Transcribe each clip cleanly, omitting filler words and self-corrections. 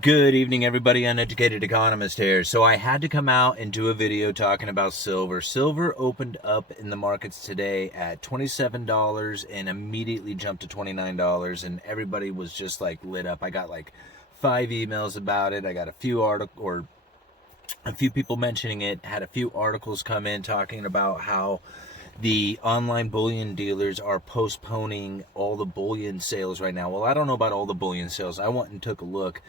Good evening, everybody. Uneducated Economist here. So I had to come out and do a video talking about silver. Silver opened up in the markets today at $27 and immediately jumped to $29, and everybody was just like lit up. I got like 5 emails about it. I got a few people mentioning it. Had a few articles come in talking about how the online bullion dealers are postponing all the bullion sales right now. Well, I don't know about all the bullion sales. I went and took a look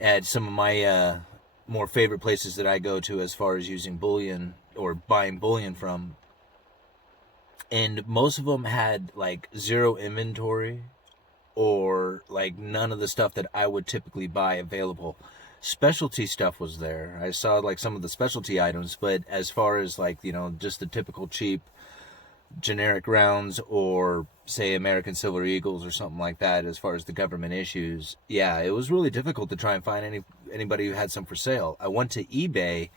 at some of my more favorite places that I go to as far as using bullion or buying bullion from. And most of them had like zero inventory or like none of the stuff that I would typically buy available. Specialty stuff was there. I saw like some of the specialty items, but as far as like, just the typical cheap generic rounds or say American Silver Eagles or something like that, as far as the government issues, yeah, it was really difficult to try and find anybody who had some for sale. I went to eBay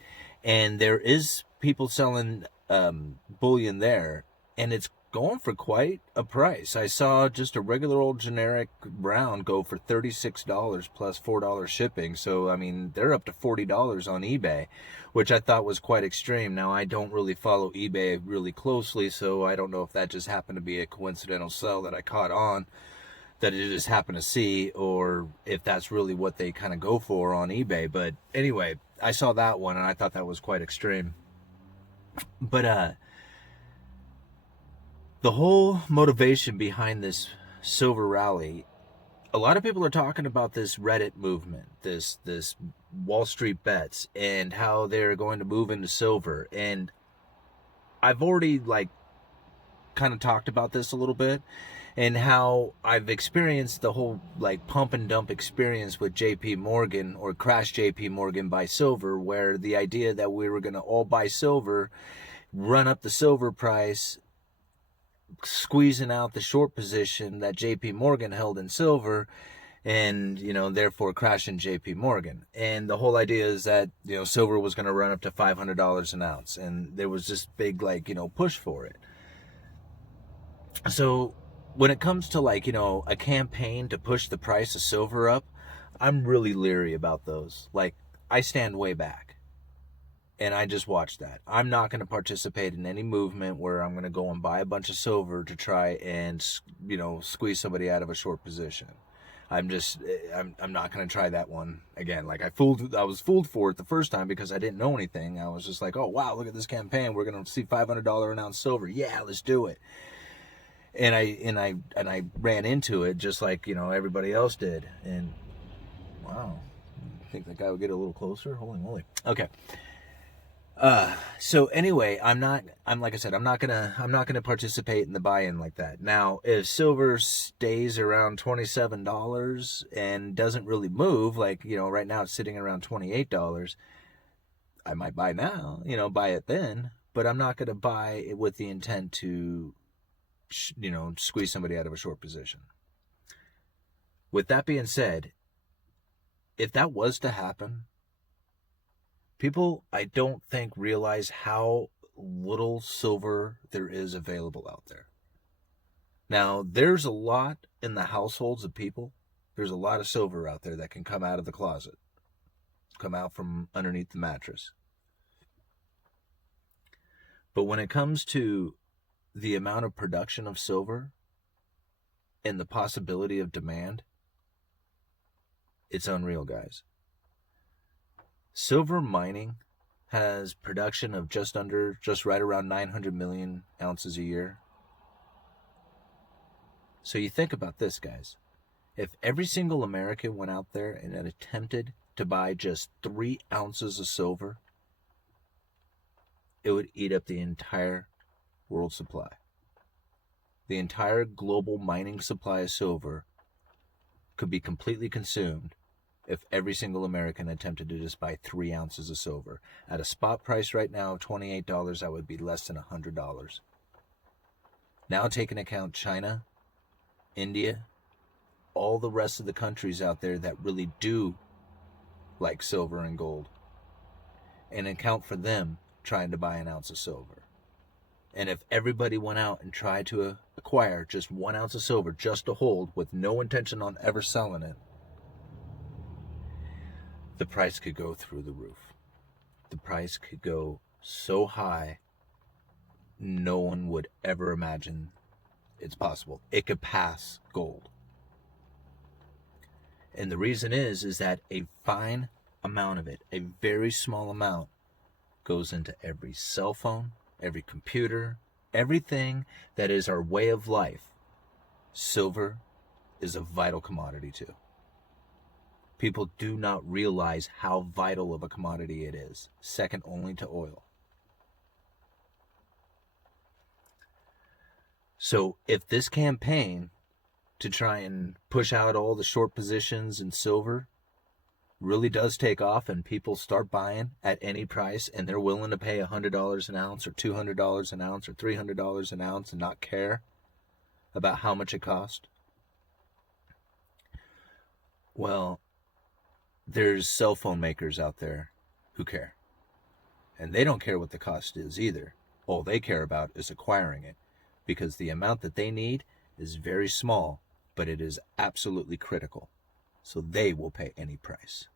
and there is people selling bullion there, and it's going for quite a price. I saw just a regular old generic round go for $36 plus $4 shipping. So I mean, they're up to $40 on eBay, which I thought was quite extreme. Now, I don't really follow eBay really closely, so I don't know if that just happened to be a coincidental sell that I caught on, that I just happened to see, or if that's really what they kind of go for on eBay. But anyway, I saw that one and I thought that was quite extreme. But the whole motivation behind this silver rally, a lot of people are talking about this Reddit movement, this Wall Street bets, and how they're going to move into silver. And I've already like kind of talked about this a little bit, and how I've experienced the whole like pump and dump experience with JP Morgan, or crash JP Morgan buy silver, where the idea that we were going to all buy silver, run up the silver price, squeezing out the short position that JP Morgan held in silver, and therefore crashing JP Morgan. And the whole idea is that silver was going to run up to $500 an ounce, and there was this big like push for it. So when it comes to like a campaign to push the price of silver up, I'm really leery about those. Like, I stand way back and I just watch that. I'm not going to participate in any movement where I'm going to go and buy a bunch of silver to try and squeeze somebody out of a short position. I'm not going to try that one again. Like, I was fooled for it the first time because I didn't know anything. I was just like, oh wow, look at this campaign, we're going to see $500 an ounce silver, yeah, let's do it. And I ran into it just like everybody else did. And wow, I think that guy would get a little closer. Holy moly. Okay. So anyway, I'm like I said, I'm not gonna participate in the buy-in like that. Now, if silver stays around $27 and doesn't really move, like right now it's sitting around $28, I might buy now, buy it then. But I'm not gonna buy it with the intent to squeeze somebody out of a short position. With that being said, if that was to happen, people, I don't think, realize how little silver there is available out there. Now, there's a lot in the households of people. There's a lot of silver out there that can come out of the closet, come out from underneath the mattress. But when it comes to the amount of production of silver and the possibility of demand, it's unreal, guys. Silver mining has production of just right around 900 million ounces a year. So you think about this, guys. If every single American went out there and had attempted to buy just 3 ounces of silver, it would eat up the entire world supply. The entire global mining supply of silver could be completely consumed if every single American attempted to just buy 3 ounces of silver. At a spot price right now of $28, that would be less than $100. Now take into account China, India, all the rest of the countries out there that really do like silver and gold, and account for them trying to buy an ounce of silver. And if everybody went out and tried to acquire just 1 ounce of silver just to hold with no intention on ever selling it, the price could go through the roof. The price could go so high, no one would ever imagine it's possible. It could pass gold. And the reason is that a fine amount of it, a very small amount, goes into every cell phone, every computer, everything that is our way of life. Silver is a vital commodity too. People do not realize how vital of a commodity it is, second only to oil. So if this campaign to try and push out all the short positions in silver really does take off and people start buying at any price and they're willing to pay $100 an ounce or $200 an ounce or $300 an ounce and not care about how much it cost, well, there's cell phone makers out there who care. And they don't care what the cost is either. All they care about is acquiring it, because the amount that they need is very small, but it is absolutely critical. So they will pay any price.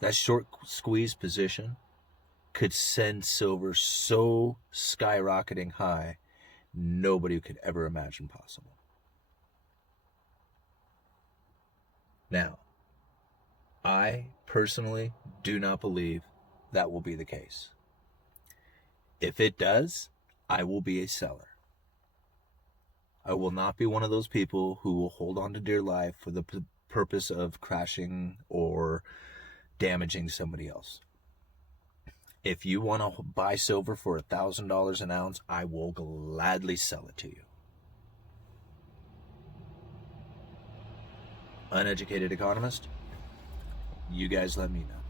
That short squeeze position could send silver so skyrocketing high, nobody could ever imagine possible. Now, I personally do not believe that will be the case. If it does, I will be a seller. I will not be one of those people who will hold on to dear life for the purpose of crashing or damaging somebody else. If you want to buy silver for $1,000 an ounce, I will gladly sell it to you. Uneducated Economist, you guys let me know.